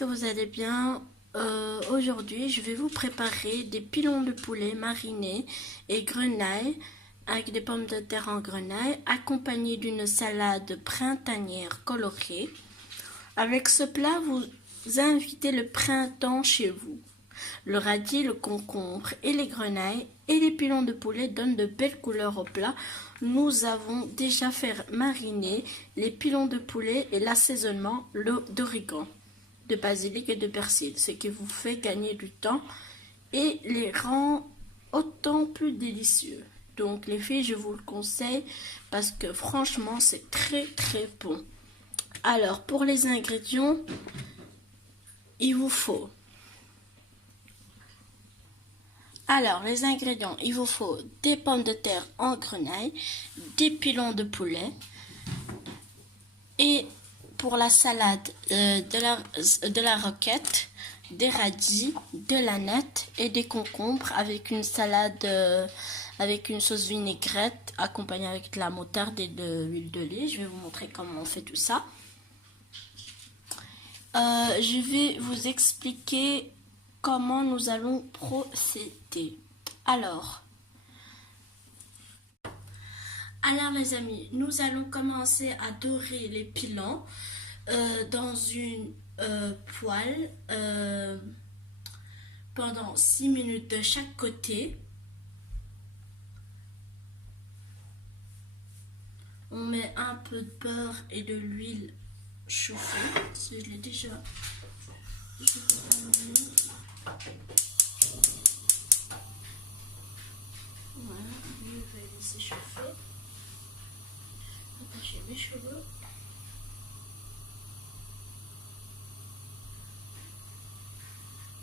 que vous allez bien. Aujourd'hui, je vais vous préparer des pilons de poulet marinés et grenaille avec des pommes de terre en grenaille, accompagnés d'une salade printanière colorée. Avec ce plat, vous invitez le printemps chez vous. Le radis, le concombre et les grenailles et les pilons de poulet donnent de belles couleurs au plat. Nous avons déjà fait mariner les pilons de poulet et l'assaisonnement d'origan, de basilic et de persil, ce qui vous fait gagner du temps et les rend autant plus délicieux. Donc les filles, je vous le conseille parce que franchement, c'est très très bon. Alors pour les ingrédients, il vous faut il vous faut des pommes de terre en grenaille, des pilons de poulet et pour la salade de la roquette, des radis, de l'aneth et des concombres avec une salade avec une sauce vinaigrette accompagnée avec de la moutarde et de l'huile d'olive. Je vais vous montrer comment on fait tout ça. Je vais vous expliquer comment nous allons procéder. Alors les amis, nous allons commencer à dorer les pilons dans une poêle pendant 6 minutes de chaque côté. On met un peu de beurre et de l'huile chauffée. Je l'ai déjà. Voilà, l'huile va laisser chauffer. Attacher mes cheveux.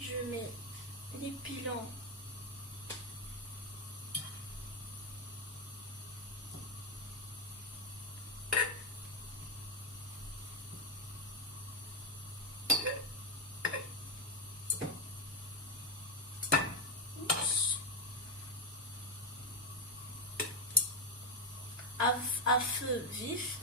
Je mets les pilons à feu vif.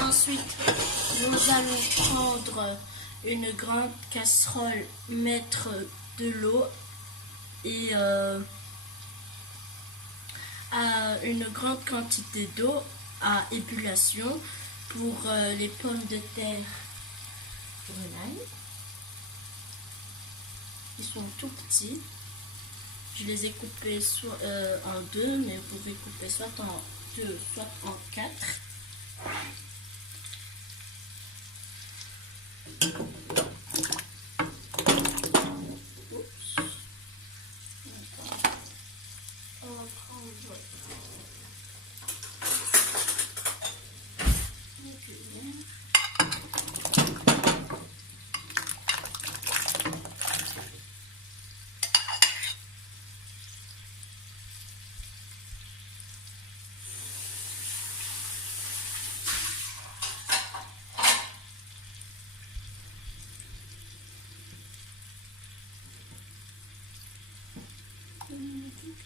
Ensuite, nous allons prendre une grande casserole, mettre de l'eau et une grande quantité d'eau à ébullition pour les pommes de terre grenaille. Ils sont tout petits. Je les ai coupés soit en deux, mais vous pouvez couper soit en deux, soit en quatre.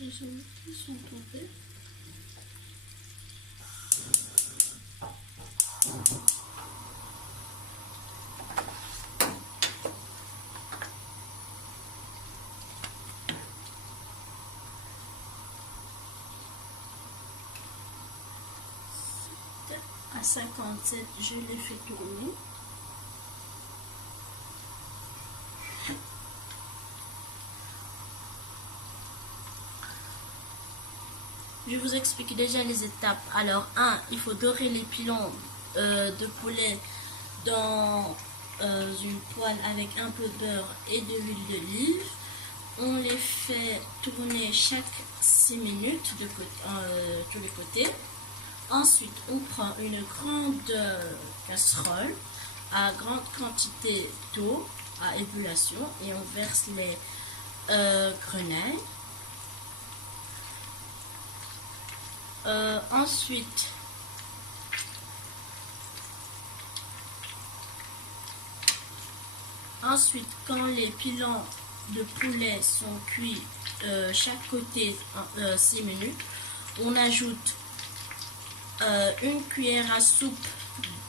Les qui sont tombés. À 57, je l'ai fait tourner. Je vous explique déjà les étapes. Alors, 1, il faut dorer les pilons de poulet dans une poêle avec un peu de beurre et de l'huile d'olive. On les fait tourner chaque 6 minutes de tous les côtés. Ensuite, on prend une grande casserole à grande quantité d'eau à ébullition et on verse les grenailles. Ensuite, quand les pilons de poulet sont cuits chaque côté 6 minutes, on ajoute une cuillère à soupe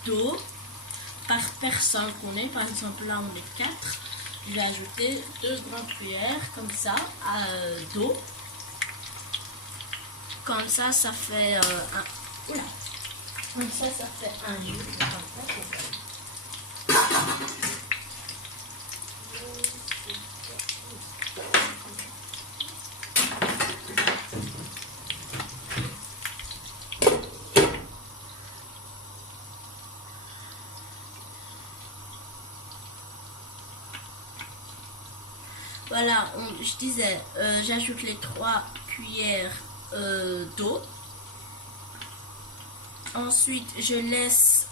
d'eau par personne qu'on est. Par exemple, là on est 4. Je vais ajouter 2 grandes cuillères comme ça d'eau. Comme ça, ça fait Comme ça fait un jus. Voilà, je disais, j'ajoute les 3 cuillères d'eau. Ensuite, je laisse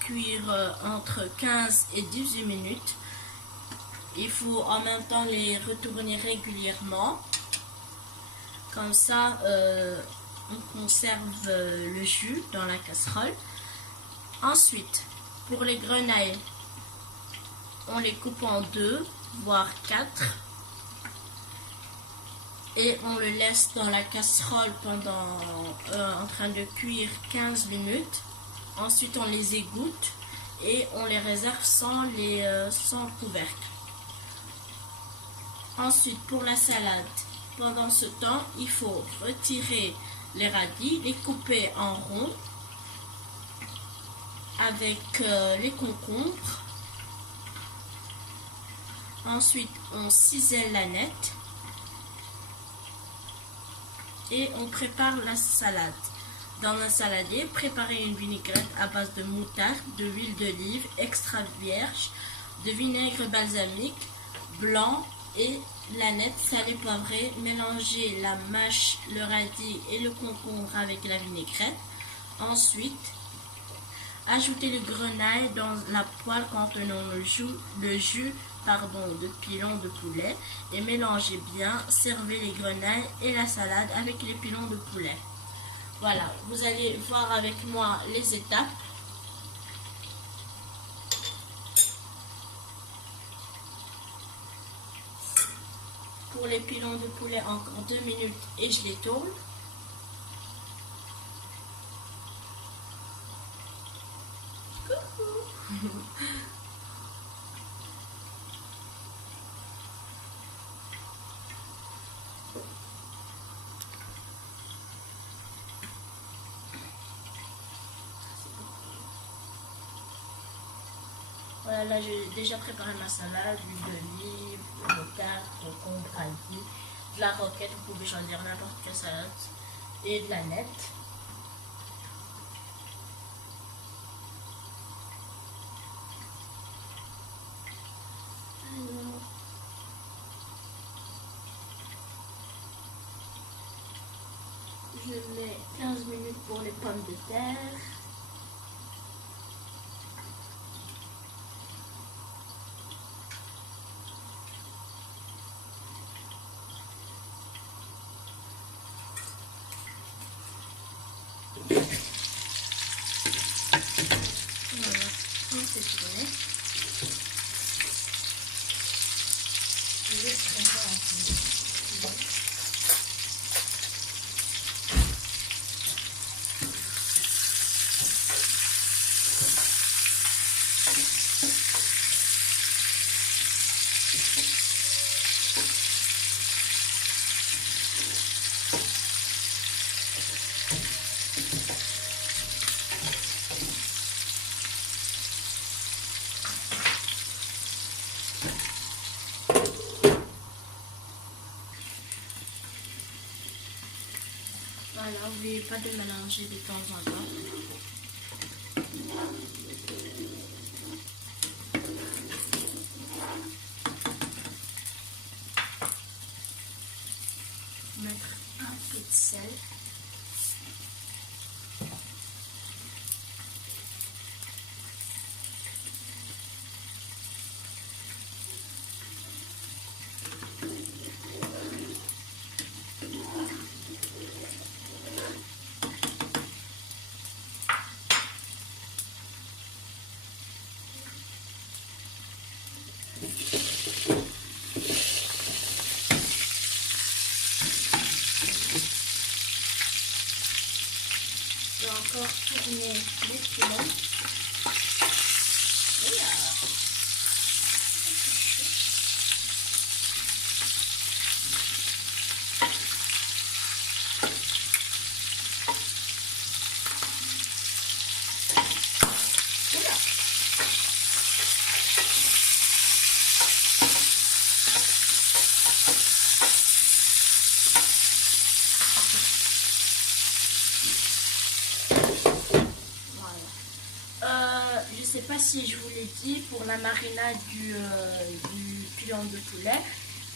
cuire entre 15 et 18 minutes. Il faut en même temps les retourner régulièrement. Comme ça, on conserve le jus dans la casserole. Ensuite, pour les grenailles, on les coupe en 2, voire 4. Et on le laisse dans la casserole pendant en train de cuire 15 minutes. Ensuite, on les égoutte et on les réserve sans couvercle. Ensuite, pour la salade, pendant ce temps, il faut retirer les radis, les couper en rond avec les concombres. Ensuite, on cisèle la nette et on prépare la salade. Dans un saladier, préparez une vinaigrette à base de moutarde, de l'huile d'olive extra vierge, de vinaigre balsamique, blanc et la nette salée poivrée. Mélangez la mâche, le radis et le concombre avec la vinaigrette. Ensuite, ajoutez le grenaille dans la poêle contenant le jus de pilons de poulet et mélangez bien. Servez les grenailles et la salade avec les pilons de poulet. Voilà, vous allez voir avec moi les étapes. Pour les pilons de poulet, encore 2 minutes et je les tourne. Coucou. Voilà, là j'ai déjà préparé ma salade, l'huile d'olive, le moutarde, concombre, radis, de la roquette, vous pouvez choisir n'importe quelle salade, et de la nette. Alors, je mets 15 minutes pour les pommes de terre. Voilà, on s'est tourné. Je vais préparer un peu. Voilà, n'oubliez pas de mélanger de temps en temps. sel. Je vais encore tourner les pilons. Je sais pas si je vous l'ai dit, pour la marinade du pilon de poulet,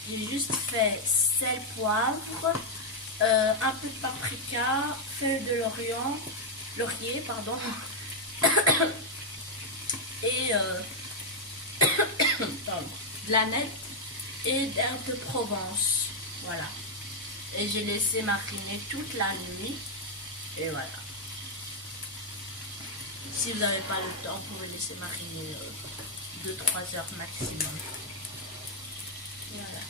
j'ai juste fait sel, poivre, un peu de paprika, feuilles de laurier, pardon, et de la nette et d'herbes de Provence. Voilà. Et j'ai laissé mariner toute la nuit. Et voilà. Si vous n'avez pas le temps, vous pouvez laisser mariner 2-3 heures maximum. Voilà.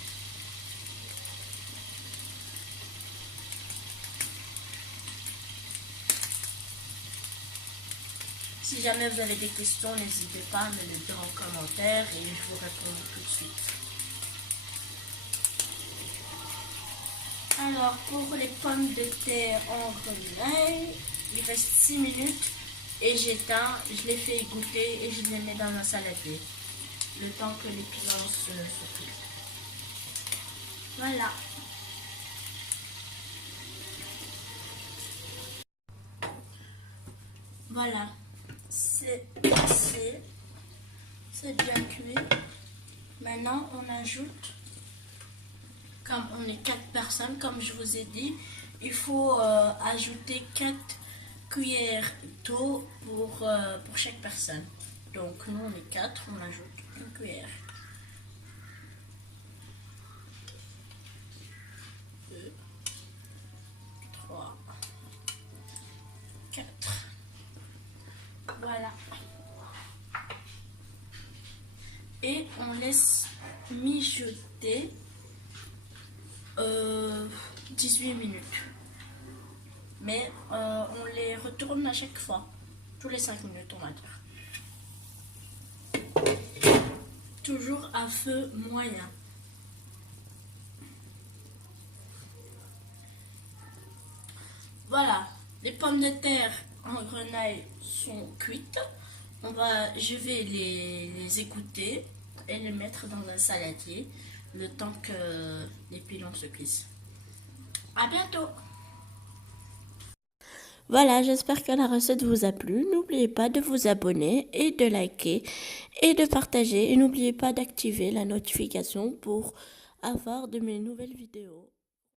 Si jamais vous avez des questions, n'hésitez pas à me les dire en commentaire et je vous réponds tout de suite. Alors, pour les pommes de terre en grenaille, il reste 6 minutes et j'éteins, je les fais égoutter et je les mets dans un saladier. Le temps que les pilons se cuisent. Voilà. Voilà. C'est passé. C'est bien cuit. Maintenant, on ajoute, comme on est 4 personnes, comme je vous ai dit, il faut ajouter 4 cuillères d'eau pour chaque personne. Donc nous on est 4, on ajoute une cuillère. 2, 3, 4. Voilà. Et on laisse mijoter 18 minutes. Mais on les retourne à chaque fois, tous les 5 minutes on va dire. Toujours à feu moyen. Voilà, les pommes de terre en grenaille sont cuites. Je vais les égoutter et les mettre dans un saladier le temps que les pilons se cuisent. À bientôt! Voilà, j'espère que la recette vous a plu. N'oubliez pas de vous abonner et de liker et de partager. Et n'oubliez pas d'activer la notification pour avoir de mes nouvelles vidéos.